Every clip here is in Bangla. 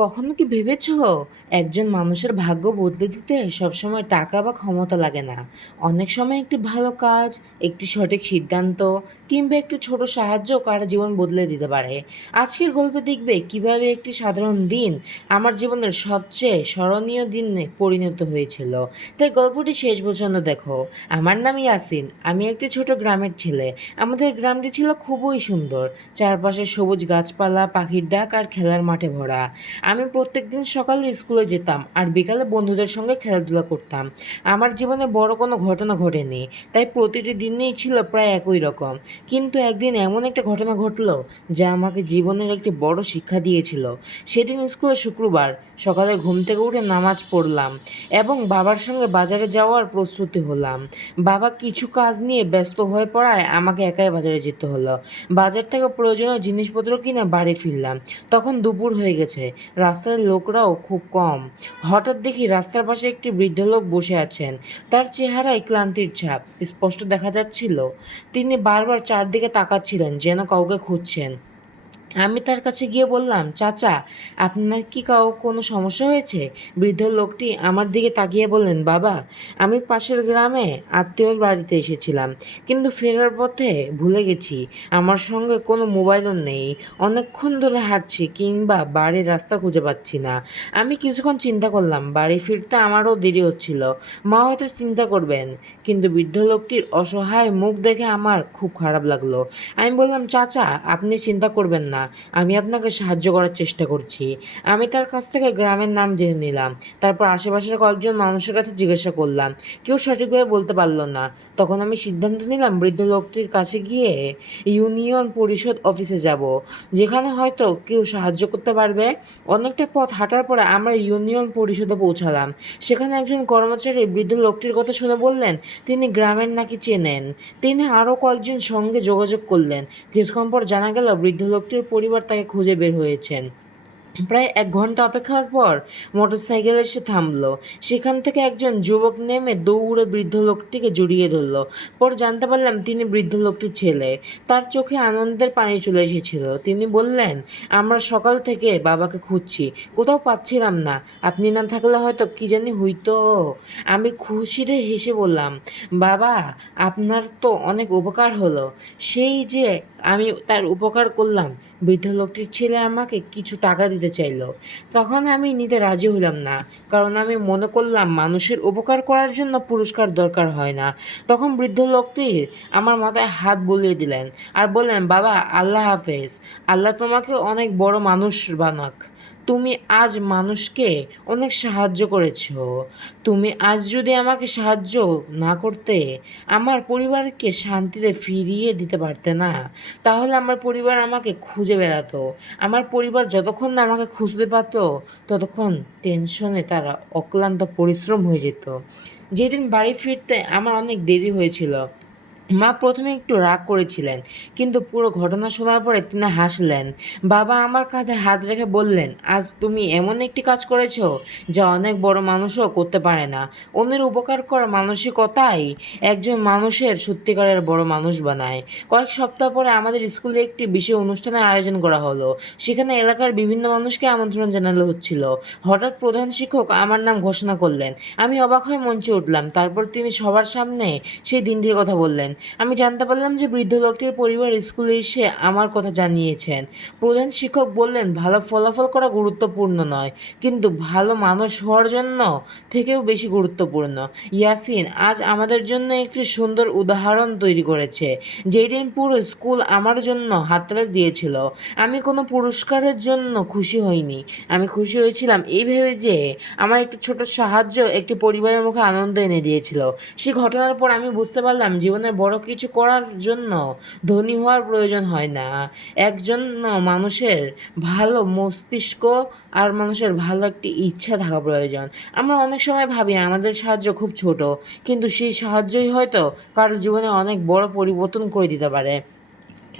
কখনো কি ভেবেছো একজন মানুষের ভাগ্য বদলে দিতে সবসময় টাকা বা ক্ষমতা লাগে না। অনেক সময় একটি ভালো কাজ, একটি সঠিক সিদ্ধান্ত কিংবা একটি ছোট সাহায্য কারো জীবন বদলে দিতে পারে। আজকের গল্পে দেখবে কিভাবে একটি সাধারণ দিন আমার জীবনের সবচেয়ে স্মরণীয় দিনে পরিণত হয়েছিল। তাই গল্পটি শেষ পর্যন্ত দেখো। আমার নাম ইয়াসিন, আমি একটি ছোট গ্রামের ছেলে। আমাদের গ্রামটি ছিল খুবই সুন্দর, চারপাশে সবুজ গাছপালা, পাখির ডাক আর খেলার মাঠে ভরা। আমি প্রত্যেকদিন সকালে স্কুলে যেতাম আর বিকালে বন্ধুদের সঙ্গে খেলাধুলা করতাম। আমার জীবনে বড় কোনো ঘটনা ঘটেনি, তাই প্রতিটি দিনেই ছিল প্রায় একই রকম। কিন্তু একদিন এমন একটা ঘটনা ঘটলো যা আমাকে জীবনের একটি বড় শিক্ষা দিয়েছিল। সেদিন স্কুলে শুক্রবার সকালে ঘুম থেকে উঠে নামাজ পড়লাম এবং বাবার সঙ্গে বাজারে যাওয়ার প্রস্তুতি হলাম। বাবা কিছু কাজ নিয়ে ব্যস্ত হয়ে পড়ায় আমাকে একাই বাজারে যেতে হলো। বাজার থেকে প্রয়োজনীয় জিনিসপত্র কিনে বাড়ি ফিরলাম। তখন দুপুর হয়ে গেছে, রাস্তার লোকরাও খুব কম। হঠাৎ দেখি রাস্তার পাশে একটি বৃদ্ধ লোক বসে আছেন। তার চেহারায় ক্লান্তির ছাপ স্পষ্ট দেখা যাচ্ছিল। তিনি বারবার চারদিকে তাকাচ্ছিলেন, যেন কাউকে খুঁজছেন। আমি তার কাছে গিয়ে বললাম, চাচা, আপনার কি কোনো সমস্যা হয়েছে? বৃদ্ধ লোকটি আমার দিকে তাকিয়ে বললেন, বাবা, আমি পাশের গ্রামে আত্মীয়র বাড়িতে এসেছিলাম, কিন্তু ফেরার পথে ভুলে গেছি। আমার সঙ্গে কোনো মোবাইলও নেই। অনেকক্ষণ ধরে হাঁটছি, কিংবা বাড়ির রাস্তা খুঁজে পাচ্ছি না। আমি কিছুক্ষণ চিন্তা করলাম, বাড়ি ফিরতে আমারও দেরি হচ্ছিল। মা হয়তো চিন্তা করবেন। কিন্তু বৃদ্ধ লোকটির অসহায় মুখ দেখে আমার খুব খারাপ লাগলো। আমি বললাম, চাচা, আপনি চিন্তা করবেন না, আমি আপনাকে সাহায্য করার চেষ্টা করছি। আমি তার কাছ থেকে গ্রামের নাম জেনে নিলাম। তারপর আশেপাশের কয়েকজন মানুষের কাছে জিজ্ঞাসা করলাম। কেউ সঠিকভাবে বলতে পারলো না। তখন আমি সিদ্ধান্ত নিলাম বৃদ্ধ লোকটির কাছে গিয়ে ইউনিয়ন পরিষদ অফিসে যাব, যেখানে হয়তো কেউ সাহায্য করতে পারবে। অনেকটা পথ হাঁটার পরে আমরা ইউনিয়ন পরিষদে পৌঁছালাম। সেখানে একজন কর্মচারী বৃদ্ধ লোকটির কথা শুনে বললেন, তিনি গ্রামের নাকি চেনেন। তিনি আরও কয়েকজন সঙ্গে যোগাযোগ করলেন। কিছুক্ষণ পর জানা গেল বৃদ্ধ লোকটির পরিবার তাকে খুঁজে বের হয়েছেন। প্রায় 1 ঘন্টা অপেক্ষার পর মোটরসাইকেল এসে থামলো। সেখান থেকে একজন যুবক নেমে দৌড়ে বৃদ্ধ লোকটিকে জড়িয়ে ধরল। পর জানতে পারলাম তিনি বৃদ্ধ লোকটির ছেলে। তার চোখে আনন্দের পানি চলে এসেছিল। তিনি বললেন, আমরা সকাল থেকে বাবাকে খুঁজছি, কোথাও পাচ্ছিলাম না। আপনি না থাকলে হয়তো কি জানি হইতো। আমি খুশিতে হেসে বললাম, বাবা, আপনার তো অনেক উপকার হলো। সেই যে আমি তার উপকার করলাম। বৃদ্ধ লোকটির ছেলে আমাকে কিছু টাকা দিতে চাইল। তখন আমি নিতে রাজি হলাম না, কারণ আমি মনে করলাম মানুষের উপকার করার জন্য পুরস্কার দরকার হয় না। তখন বৃদ্ধ লোকটির আমার মাথায় হাত বুলিয়ে দিলেন আর বললেন, বাবা, আল্লাহ হাফেজ। আল্লাহ তোমাকে অনেক বড় মানুষ বানাক। তুমি আজ মানুষকে অনেক সাহায্য করেছো। তুমি আজ যদি আমাকে সাহায্য না করতে, আমার পরিবারকে শান্তিতে ফিরিয়ে দিতে পারতে না, তাহলে আমার পরিবার আমাকে খুঁজে বেড়াতো। আমার পরিবার যতক্ষণ না আমাকে খুঁজতে পারত, ততক্ষণ টেনশনে তারা অক্লান্ত পরিশ্রম হয়ে যেত। যেদিন বাড়ি ফিরতে আমার অনেক দেরি হয়েছিল, মা প্রথমে একটু রাগ করেছিলেন, কিন্তু পুরো ঘটনা শোনার পরে তিনি হাসলেন। বাবা আমার কাঁধে হাত রেখে বললেন, আজ তুমি এমন একটি কাজ করেছো যা অনেক বড় মানুষও করতে পারে না। অন্যের উপকার করার মানসিকতাই একজন মানুষের সত্যিকারের বড় মানুষ বানায়। কয়েক সপ্তাহ পরে আমাদের স্কুলে একটি বিশেষ অনুষ্ঠানের আয়োজন করা হলো। সেখানে এলাকার বিভিন্ন মানুষকে আমন্ত্রণ জানানো হচ্ছিল। হঠাৎ প্রধান শিক্ষক আমার নাম ঘোষণা করলেন। আমি অবাক হয়ে মঞ্চে উঠলাম। তারপর তিনি সবার সামনে সেই দিনটির কথা বললেন। আমি জানতে পারলাম যে বৃদ্ধ লোকটির পরিবার স্কুলে এসে আমার কথা জানিয়েছেন। প্রধান শিক্ষক বললেন, ভালো ফলাফল করা গুরুত্বপূর্ণ নয়, কিন্তু ভালো মানুষ হওয়ার জন্য থেকেও বেশি গুরুত্বপূর্ণ। ইয়াসিন আজ আমাদের জন্য একটি সুন্দর উদাহরণ তৈরি করেছে। যেই দিন পুরো স্কুল আমার জন্য হাততালি দিয়েছিল, আমি কোনো পুরস্কারের জন্য খুশি হইনি। আমি খুশি হয়েছিলাম এই ভেবে যে আমার একটি ছোট সাহায্য একটি পরিবারের মুখে আনন্দ এনে দিয়েছিল। সেই ঘটনার পর আমি বুঝতে পারলাম জীবনে বড় কিছু করার জন্য ধনী হওয়ার প্রয়োজন হয় না। একজন মানুষের ভালো মস্তিষ্ক আর মানুষের ভালো একটি ইচ্ছা থাকা প্রয়োজন। আমরা অনেক সময় ভাবি আমাদের সাহায্য খুব ছোট, কিন্তু সেই সাহায্যই হয়তো কারোর জীবনে অনেক বড় পরিবর্তন করে দিতে পারে।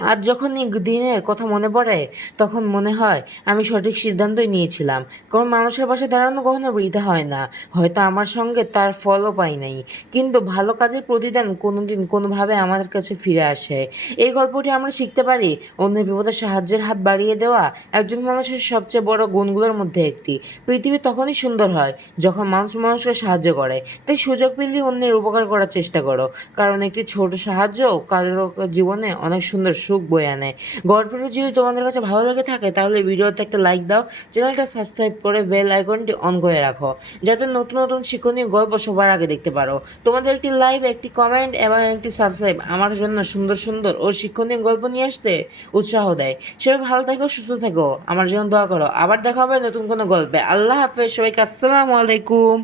আর যখন এই দিনের কথা মনে পড়ে তখন মনে হয় আমি সঠিক সিদ্ধান্তই নিয়েছিলাম। কারণ মানুষের পাশে দাঁড়ানো কখনো বৃথা হয় না। হয়তো আমার সঙ্গে তার ফলও পাই নাই, কিন্তু ভালো কাজের প্রতিদান কোনোদিন কোনোভাবে আমাদের কাছে ফিরে আসে। এই গল্পটি আমরা শিখতে পারি অন্যের বিপদে সাহায্যের হাত বাড়িয়ে দেওয়া একজন মানুষের সবচেয়ে বড় গুণগুলোর মধ্যে একটি। পৃথিবী তখনই সুন্দর হয় যখন মানুষ মানুষকে সাহায্য করে। তাই সুযোগ পেলেই অন্যের উপকার করার চেষ্টা করো, কারণ একটি ছোট সাহায্য কারো জীবনে অনেক সুন্দর সুখ বয়ে আনে। গল্পটি যদি তোমাদের কাছে ভালো লেগে থাকে তাহলে ভিডিওতে একটা লাইক দাও, চ্যানেলটা সাবস্ক্রাইব করে বেল আইকনটি অন করে রাখো, যাতে নতুন নতুন শিক্ষণীয় গল্প সবার আগে দেখতে পারো। তোমাদের একটি লাইক, একটি কমেন্ট এবং একটি সাবস্ক্রাইব আমার জন্য সুন্দর সুন্দর ও শিক্ষণীয় গল্প নিয়ে আসতে উৎসাহ দেয়। সবাই ভালো থেকো, সুস্থ থেকো, আমার জন্য দোয়া করো। আবার দেখা হবে নতুন কোনো গল্পে। আল্লাহ হাফেজ সবাইকে, আসসালামু আলাইকুম।